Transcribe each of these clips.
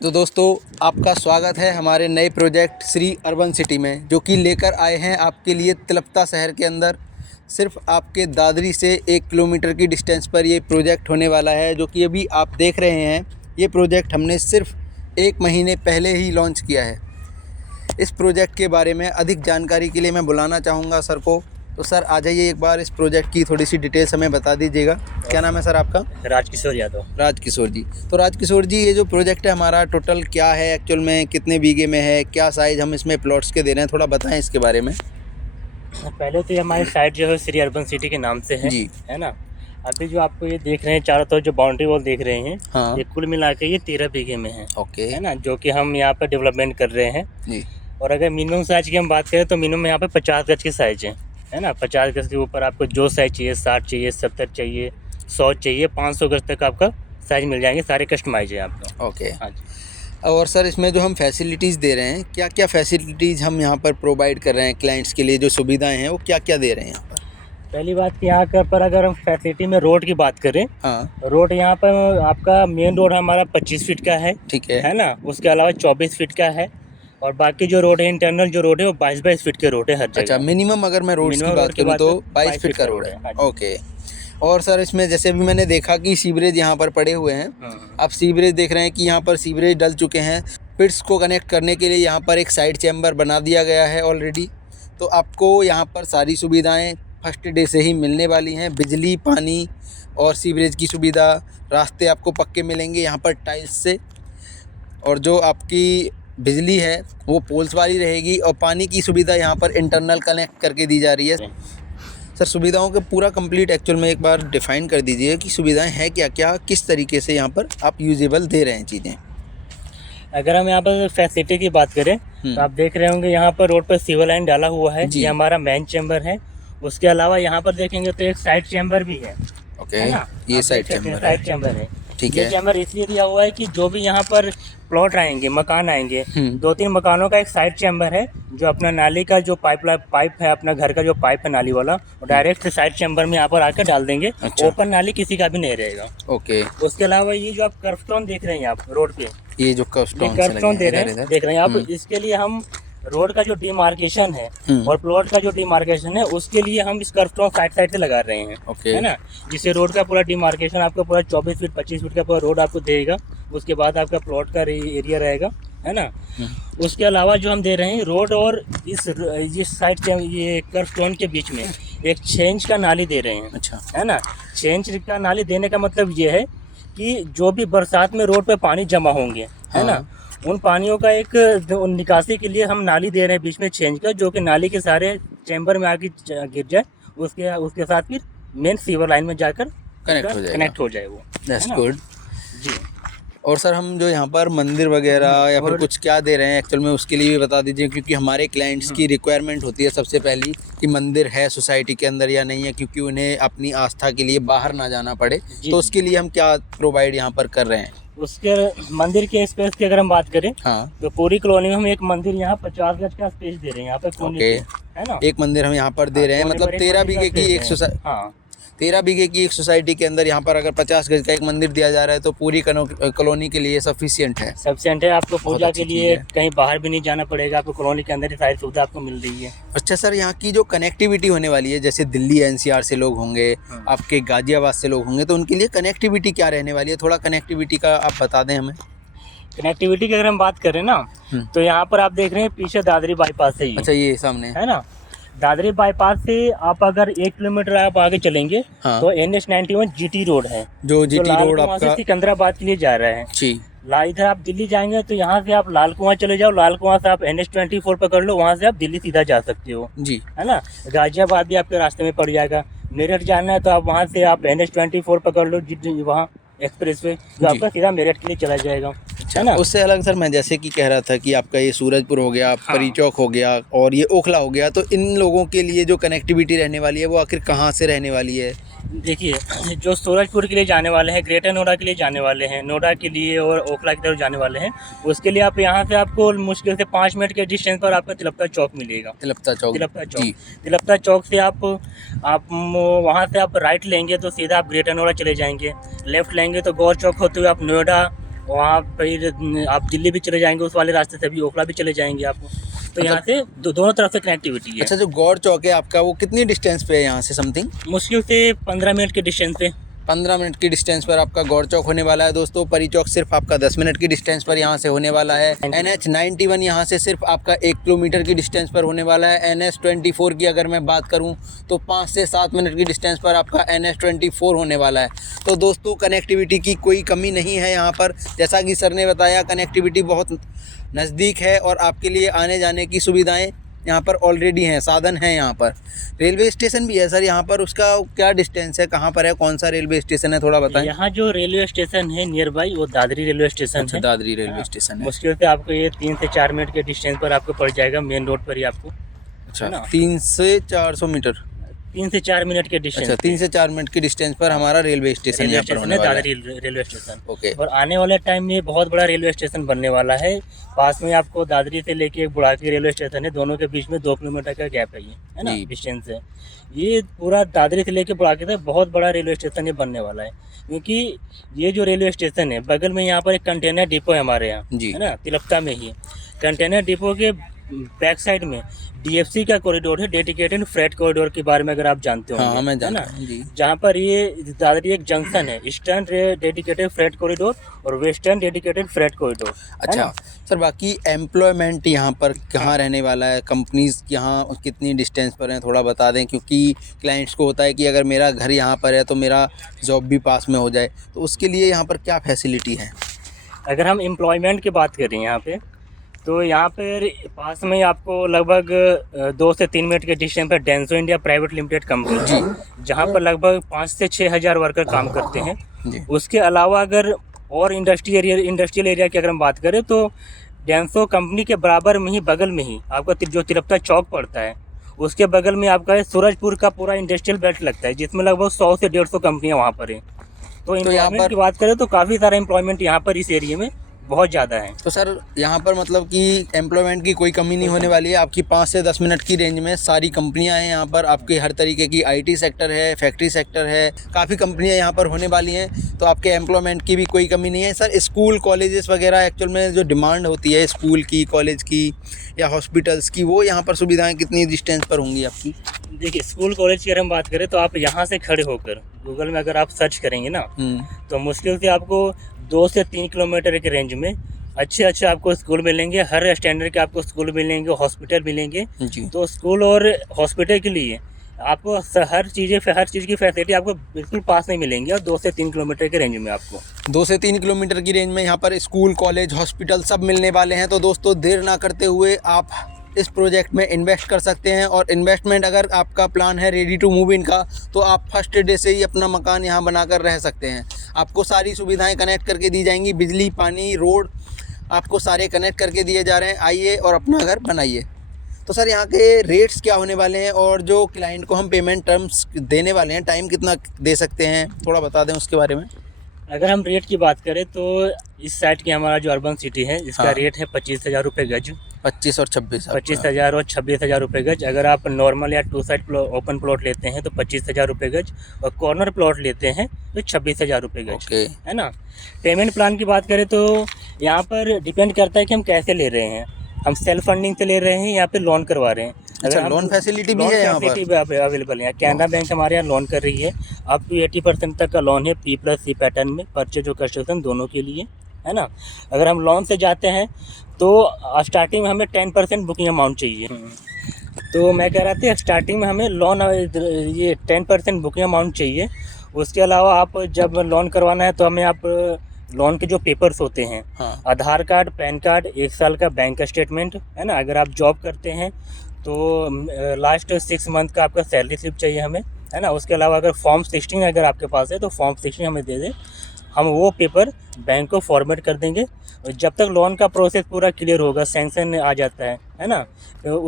तो दोस्तों, आपका स्वागत है हमारे नए प्रोजेक्ट श्री अर्बन सिटी में, जो कि लेकर आए हैं आपके लिए तिलपता शहर के अंदर सिर्फ आपके दादरी से 1 किलोमीटर की डिस्टेंस पर ये प्रोजेक्ट होने वाला है। जो कि अभी आप देख रहे हैं, ये प्रोजेक्ट हमने सिर्फ 1 महीने पहले ही लॉन्च किया है। इस प्रोजेक्ट के बारे में अधिक जानकारी के लिए मैं बुलाना चाहूँगा सर को। तो सर आ जाइए, एक बार इस प्रोजेक्ट की थोड़ी सी डिटेल्स हमें बता दीजिएगा। क्या नाम है सर आपका? राजकिशोर यादव। राजकिशोर जी। तो राजकिशोर जी, ये जो प्रोजेक्ट है हमारा टोटल क्या है एक्चुअल में, कितने बीघे में है, क्या साइज़ हम इसमें प्लॉट्स के दे रहे हैं, थोड़ा बताएं इसके बारे में। पहले तो ये हमारी साइट जो है श्री अर्बन सिटी के नाम से है जी। है ना। अभी जो आपको ये देख रहे हैं चारों तरफ जो बाउंड्री वॉल देख रहे हैं, हाँ। ये कुल मिला के ये 13 बीघे में है। ओके। है ना, जो कि हम यहाँ पर डेवलपमेंट कर रहे हैं। जी। और अगर मिनिमम साइज की हम बात करें तो मिनिमम यहाँ पे 50 गज की साइज है ना। 50 गज के ऊपर आपको जो साइज चाहिए, 60 चाहिए, 70 चाहिए, 100 चाहिए, 500 गज तक आपका साइज मिल जाएंगे। सारे कस्टमाइज है आपका। ओके। हाँ जी। और सर, इसमें जो हम फैसिलिटीज़ दे रहे हैं, क्या क्या फैसिलिटीज़ हम यहाँ पर प्रोवाइड कर रहे हैं क्लाइंट्स के लिए, जो सुविधाएं हैं वो क्या क्या दे रहे हैं यहाँ पर? पहली बात कि यहाँ पर अगर हम फैसिलिटी में रोड की बात करें, हाँ। रोड यहाँ पर आपका मेन रोड हमारा 25 फीट का है। ठीक है। है ना। उसके अलावा 24 फीट का है। और बाकी जो रोड है, इंटरनल जो रोड है, वो 22 फीट के रोड है हर जगह। अच्छा, मिनिमम अगर मैं रोड्स की बात करूँ तो 22 फीट का रोड है। हाँ जी। ओके। और सर, इसमें जैसे भी मैंने देखा कि सीवरेज यहाँ पर पड़े हुए हैं। आप सीवरेज देख रहे हैं कि यहाँ पर सीवरेज डल चुके हैं। पिट्स को कनेक्ट करने के लिए यहाँ पर एक साइड चैम्बर बना दिया गया है ऑलरेडी। तो आपको यहाँ पर सारी सुविधाएं फर्स्ट डे से ही मिलने वाली हैं। बिजली, पानी और सीवरेज की सुविधा, रास्ते आपको पक्के मिलेंगे यहाँ पर टाइल्स से। और जो आपकी बिजली है वो पोल्स वाली रहेगी, और पानी की सुविधा यहाँ पर इंटरनल कनेक्ट करके दी जा रही है। सर, सुविधाओं के पूरा कंप्लीट एक्चुअल में एक बार डिफ़ाइन कर दीजिए कि सुविधाएं हैं क्या क्या, किस तरीके से यहाँ पर आप यूजेबल दे रहे हैं चीज़ें। अगर हम यहाँ पर फैसिलिटी की बात करें तो आप देख रहे होंगे यहाँ पर रोड पर सीवर लाइन डाला हुआ है। ये हमारा मेन चैम्बर है। उसके अलावा यहाँ पर देखेंगे तो एक साइड चैम्बर भी है। ओके। ये साइड चैम्बर है। ठीक है। ये चैम्बर इसलिए दिया हुआ है कि जो भी यहाँ पर प्लॉट आएंगे, मकान आएंगे, 2-3 मकानों का एक साइड चैम्बर है, जो अपना नाली का जो पाइप है, अपना घर का जो पाइप है नाली वाला, वो डायरेक्ट साइड चैम्बर में यहाँ पर आकर डाल देंगे। अच्छा। ओपन नाली किसी का भी नहीं रहेगा। ओके। उसके अलावा ये जो आप कर्वस्टोन देख रहे हैं आप रोड पे, ये जो कर्वस्टोन देख रहे हैं आप, इसके लिए हम रोड का जो डिमार्केशन है और प्लॉट का जो डिमार्केशन है, उसके लिए हम इस कर्वस्टोन साइड से लगा रहे हैं। ओके। है ना, जिससे रोड का पूरा डिमार्केशन आपको पूरा 24 फीट 25 फीट का पूरा रोड आपको देगा। उसके बाद आपका प्लॉट का एरिया रहेगा। है ना। उसके अलावा जो हम दे रहे हैं रोड और इस साइड के ये कर्वस्टोन के बीच में एक चेंज का नाली दे रहे हैं। अच्छा। है ना। चेंज का नाली देने का मतलब ये है कि जो भी बरसात में रोड पे पानी जमा होंगे, है ना, उन पानियों का एक निकासी के लिए हम नाली दे रहे हैं बीच में चेंज का, जो कि नाली के सारे चैम्बर में आके गिर जाए। उसके साथ फिर मेन सीवर लाइन में जाकर कनेक्ट हो जाए वो। दैट्स गुड जी। और सर, हम जो यहाँ पर मंदिर वगैरह या फिर कुछ क्या दे रहे हैं एक्चुअल में, उसके लिए भी बता दीजिए, क्योंकि हमारे क्लाइंट्स की रिक्वायरमेंट होती है सबसे पहली कि मंदिर है सोसाइटी के अंदर या नहीं है, क्योंकि उन्हें अपनी आस्था के लिए बाहर ना जाना पड़े। तो उसके लिए हम क्या प्रोवाइड यहाँ पर कर रहे हैं? उसके मंदिर के स्पेस की अगर हम बात करें, हाँ, तो पूरी कॉलोनी में हम एक मंदिर यहाँ 50 गज का स्पेस दे रहे हैं यहाँ पे। ओके। है ना, एक मंदिर हम यहाँ पर दे रहे हैं, मतलब 13 बीघे की एक 13 बीघे की एक सोसाइटी के अंदर यहाँ पर अगर 50 गज का एक मंदिर दिया जा रहा है, तो पूरी कॉलोनी के लिए सफिशिएंट है। आपको पूजा के लिए कहीं बाहर भी नहीं जाना पड़ेगा। आपको कॉलोनी के अंदर ही सारी सुविधा आपको मिल रही है। अच्छा सर, यहाँ की जो कनेक्टिविटी होने वाली है, जैसे दिल्ली एनसीआर से लोग होंगे, आपके गाजियाबाद से लोग होंगे, तो उनके लिए कनेक्टिविटी क्या रहने वाली है? थोड़ा कनेक्टिविटी का आप बता दें हमें। कनेक्टिविटी की अगर हम बात करें ना, तो यहाँ पर आप देख रहे हैं पीछे दादरी बाईपास से ही। अच्छा, ये सामने है ना। दादरी बाईपास से आप अगर 1 किलोमीटर आप आगे चलेंगे, तो NH91 GT रोड है, जो GT रोड आपका सिकंदराबाद के लिए जा रहा है। जी। इधर आप दिल्ली जाएंगे तो यहाँ से आप लाल कुआं चले जाओ, लाल कुआं से आप NH24 पकड़ लो, वहाँ से आप दिल्ली सीधा जा सकते हो। जी। है ना। गाजियाबाद भी आपके रास्ते में पड़ जाएगा। मेरठ जाना है तो आप वहाँ से आप NH24 पकड़ लो, वहाँ एक्सप्रेस वे, जो आपका सीधा मेरठ के लिए चला जाएगा। है ना। उससे अलग सर, मैं जैसे कि कह रहा था कि आपका ये सूरजपुर हो गया, परी चौक हो गया और ये ओखला हो गया, तो इन लोगों के लिए जो कनेक्टिविटी रहने वाली है वो आखिर कहाँ से रहने वाली है? देखिए, जो सूरजपुर के लिए जाने वाले हैं, ग्रेटर नोएडा के लिए जाने वाले हैं, नोएडा के लिए और ओखला की तरफ जाने वाले हैं, उसके लिए आप यहाँ से आपको मुश्किल से 5 मिनट के डिस्टेंस पर आपका तिलपता चौक मिलेगा। तिलपता चौक से आप वहाँ से आप राइट लेंगे तो सीधा आप ग्रेटर नोएडा चले जाएंगे। लेफ्ट लेंगे तो गौर चौक होते हुए आप नोएडा वहाँ फिर आप दिल्ली भी चले जाएंगे उस वाले रास्ते से, भी ओखला भी चले जाएंगे आपको। तो यहाँ से दोनों तरफ से कनेक्टिविटी है। अच्छा, जो गौर चौक है आपका वो कितनी डिस्टेंस पे है यहाँ से? समथिंग मुश्किल से 15 मिनट के डिस्टेंस पे। 15 मिनट की डिस्टेंस पर आपका गौर चौक होने वाला है दोस्तों। परी चौक सिर्फ आपका 10 मिनट की डिस्टेंस पर यहाँ से होने वाला है। NH91 यहाँ से सिर्फ आपका 1 किलोमीटर की डिस्टेंस पर होने वाला है। NH24 की अगर मैं बात करूँ तो 5 से 7 मिनट की डिस्टेंस पर आपका NH24 होने वाला है। तो दोस्तों कनेक्टिविटी की कोई कमी नहीं है यहाँ पर। जैसा कि सर ने बताया, कनेक्टिविटी बहुत नज़दीक है और आपके लिए आने जाने की सुविधाएँ यहाँ पर ऑलरेडी हैं, साधन हैं यहाँ पर। रेलवे स्टेशन भी है सर यहाँ पर, उसका क्या डिस्टेंस है, कहाँ पर है, कौन सा रेलवे स्टेशन है, थोड़ा बताएं। यहाँ जो रेलवे स्टेशन है नियर बाई वो दादरी रेलवे स्टेशन है। दादरी रेलवे स्टेशन है। मुश्किल से आपको ये 3 से 4 मिनट के डिस्टेंस पर आपको पड़ जाएगा, मेन रोड पर ही आपको। अच्छा, 3 से 400 मीटर, 3 से 4 मिनट के डिस्टेंस। अच्छा, 3 से 4 मिनट की डिस्टेंस पर हमारा रेलवे स्टेशन यहाँ पर होने वाला है, दादरी रेलवे स्टेशन। ओके। और आने वाले टाइम में बहुत बड़ा रेलवे स्टेशन बनने वाला है। पास में आपको दादरी से लेके बुढ़ाकी रेलवे स्टेशन है, दोनों के बीच में 2 किलोमीटर का गैप है, ये है ना डिस्टेंस है। ये पूरा दादरी से लेके बुढ़ाकी तक बहुत बड़ा रेलवे स्टेशन ये बनने वाला है। क्योंकि ये जो रेलवे स्टेशन है बगल में यहाँ पर एक कंटेनर डिपो है हमारे यहाँ, है ना, तिलफ्ता में ही। कंटेनर डिपो के बैक साइड में DFC का कॉरिडोर है, डेडिकेटेड फ्रेट कॉरिडोर के बारे में अगर आप जानते हो। हाँ, मैं जानता हूँ जी। जहाँ पर ये दादरी एक जंक्शन है, ईस्टर्न डेडिकेटेड फ्रेट कॉरिडोर और वेस्टर्न डेडिकेटेड फ्रेट कॉरिडोर। अच्छा सर, बाकी एम्प्लॉयमेंट यहाँ पर कहाँ रहने वाला है, कंपनीज यहाँ कितनी डिस्टेंस पर हैं, थोड़ा बता दें। क्योंकि क्लाइंट्स को होता है कि अगर मेरा घर यहाँ पर है तो मेरा जॉब भी पास में हो जाए, तो उसके लिए यहाँ पर क्या फैसिलिटी है? अगर हम एम्प्लॉयमेंट की बात करें यहाँ पे, तो यहाँ पर पास में आपको लगभग 2 से 3 मिनट के डिस्टेंस पर Denso India private limited company जी, जहाँ पर लगभग 5 से 6 हज़ार वर्कर काम करते हैं जी। उसके अलावा अगर और इंडस्ट्रियल एरिया की अगर हम बात करें तो डेंसो कंपनी के बराबर में ही, बगल में ही आपका जो तिलफ्ता चौक पड़ता है, उसके बगल में आपका सूरजपुर का पूरा इंडस्ट्रियल बेल्ट लगता है, जिसमें लगभग 100 से 150 कंपनियाँ वहाँ पर है। तो एम्प्लॉयमेंट की बात करें तो काफ़ी सारा एम्प्लॉयमेंट यहाँ पर इस एरिया में बहुत ज़्यादा है। तो सर यहाँ पर मतलब कि एम्प्लॉयमेंट की कोई कमी नहीं होने वाली है। आपकी 5 से 10 मिनट की रेंज में सारी कंपनियाँ हैं यहाँ पर। आपकी हर तरीके की IT सेक्टर है, फैक्ट्री सेक्टर है, काफ़ी कंपनियाँ यहाँ पर होने वाली हैं। तो आपके एम्प्लॉयमेंट की भी कोई कमी नहीं है सर। स्कूल कॉलेजेस वगैरह एक्चुअल में जो डिमांड होती है स्कूल की, कॉलेज की या हॉस्पिटल्स की, वो यहाँ पर सुविधाएँ कितनी डिस्टेंस पर होंगी आपकी? देखिए, स्कूल कॉलेज की अगर हम बात करें तो आप यहाँ से खड़े होकर गूगल में अगर आप सर्च करेंगे ना, तो मुश्किल से आपको 2 से 3 किलोमीटर के रेंज में अच्छे आपको स्कूल मिलेंगे। हर स्टैंडर्ड के आपको स्कूल मिलेंगे, हॉस्पिटल मिलेंगे जी। तो स्कूल और हॉस्पिटल के लिए आपको हर चीज़ की फैसिलिटी आपको बिल्कुल पास नहीं मिलेंगी, और 2 से 3 किलोमीटर के रेंज में आपको 2 से 3 किलोमीटर की रेंज में यहाँ पर स्कूल, कॉलेज, हॉस्पिटल सब मिलने वाले हैं। तो दोस्तों देर ना करते हुए आप इस प्रोजेक्ट में इन्वेस्ट कर सकते हैं। और इन्वेस्टमेंट अगर आपका प्लान है रेडी टू मूव इन का, तो आप फर्स्ट डे से ही अपना मकान यहाँ बनाकर रह सकते हैं। आपको सारी सुविधाएं कनेक्ट करके दी जाएंगी, बिजली, पानी, रोड आपको सारे कनेक्ट करके दिए जा रहे हैं। आइए और अपना घर बनाइए। तो सर यहाँ के रेट्स क्या होने वाले हैं, और जो क्लाइंट को हम पेमेंट टर्म्स देने वाले हैं, टाइम कितना दे सकते हैं, थोड़ा बता दें उसके बारे में। अगर हम रेट की बात करें तो इस साइड की हमारा जो अर्बन सिटी है इसका रेट है 25,000 रुपये गज। 25 और 26 25,000 और 26,000 रुपये गज। अगर आप नॉर्मल या 2 साइड ओपन प्लॉट लेते हैं तो 25,000 रुपये गज, और कॉर्नर प्लॉट लेते हैं तो 26,000 रुपये गज, है ना। पेमेंट प्लान की बात करें तो यहाँ पर डिपेंड करता है कि हम कैसे ले रहे हैं, हम सेल्फ फंडिंग से ले रहे हैं या फिर लोन करवा रहे हैं। अच्छा, लोन फैसिलिटी भी है यहाँ पर अवेलेबल है। कैनरा बैंक हमारे यहाँ लोन कर रही है, अप टू 80% तक का लोन है, P+C पैटर्न में, परचेज और कंस्ट्रक्शन दोनों के लिए, है ना। अगर हम लोन से जाते हैं तो स्टार्टिंग में हमें 10% बुकिंग अमाउंट चाहिए। तो मैं कह रहा था स्टार्टिंग में हमें लोन ये 10% बुकिंग अमाउंट चाहिए। उसके अलावा आप जब लोन करवाना है तो हमें आप लोन के जो पेपर्स होते हैं, आधार कार्ड, पैन कार्ड, 1 साल का बैंक स्टेटमेंट, है ना। अगर आप जॉब करते हैं तो लास्ट 6 मंथ का आपका सैलरी स्लिप चाहिए हमें, है ना। उसके अलावा अगर फॉर्म 16 अगर आपके पास है तो फॉर्म 16 हमें दे दें, हम वो पेपर बैंक को फॉर्मेट कर देंगे। और जब तक लोन का प्रोसेस पूरा क्लियर होगा, सैंक्शन आ जाता है ना, तो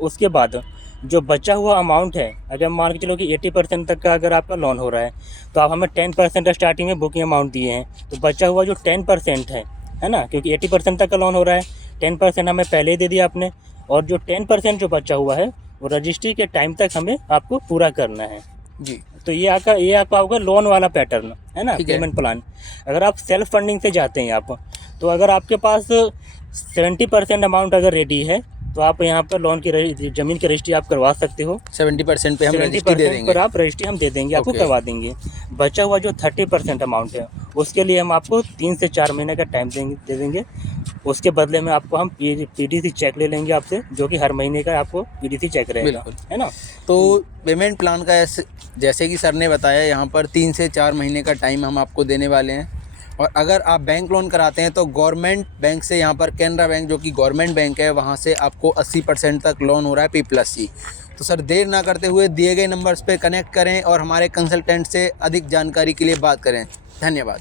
उसके बाद जो बचा हुआ अमाउंट है, अगर मान के चलो कि 80% तक का अगर आपका लोन हो रहा है तो आप हमें 10% स्टार्टिंग में बुकिंग अमाउंट दिए हैं, तो बचा हुआ जो 10% है ना, क्योंकि 80% तक का लोन हो रहा है, 10% हमें पहले ही दे दिया आपने, और जो 10% जो बचा हुआ है वो रजिस्ट्री के टाइम तक हमें आपको पूरा करना है जी। तो ये आपका होगा लोन वाला पैटर्न, है ना, पेमेंट प्लान। अगर आप सेल्फ फंडिंग से जाते हैं आप, तो अगर आपके पास 70% अमाउंट अगर रेडी है तो आप यहाँ पर लोन की जमीन की रजिस्ट्री आप करवा सकते हो। 70% पे हम रजिस्ट्री दे देंगे, पर आप रजिस्ट्री हम दे देंगे, आपको करवा देंगे। बचा हुआ जो 30% अमाउंट है उसके लिए हम आपको 3 से 4 महीने का टाइम दे देंगे। उसके बदले में आपको हम पीडीसी चेक ले लेंगे आपसे, जो कि हर महीने का आपको पीडीसी चेक रहेगा, है ना। तो पेमेंट प्लान का जैसे कि सर ने बताया, यहाँ पर 3 से 4 महीने का टाइम हम आपको देने वाले हैं। और अगर आप बैंक लोन कराते हैं तो गवर्नमेंट बैंक से, यहाँ पर कैनरा बैंक जो कि गवर्नमेंट बैंक है, वहाँ से आपको 80% तक लोन हो रहा है P+C। तो सर देर ना करते हुए दिए गए नंबर्स पे कनेक्ट करें और हमारे कंसल्टेंट से अधिक जानकारी के लिए बात करें। धन्यवाद।